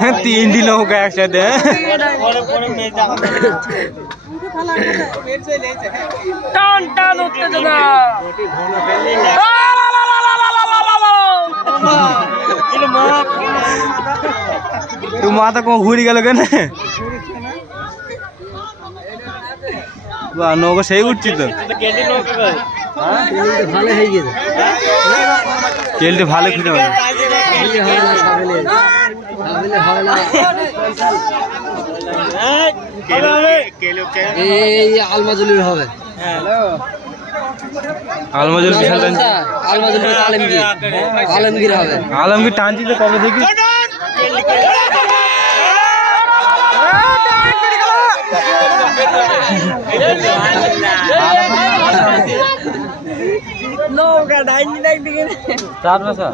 হ্যাঁ তিনটি নৌকা একসাথে। হ্যাঁ? টান টান উত্তেজনা। তো মাথা কম ঘুরে গেল কেন? বাহ নৌকা সেই উঠছি তো ভালো হয়ে গেছে। কেলটি ভালো খুঁজে হবে এই আলমাজুলির হবে আলমাজুল বিশাল টানছি আলমগীর আলমগীর হবে আলমগীর টানছি তো কবে দেখি নৌকা ডাইনি ডাইনি চার বছর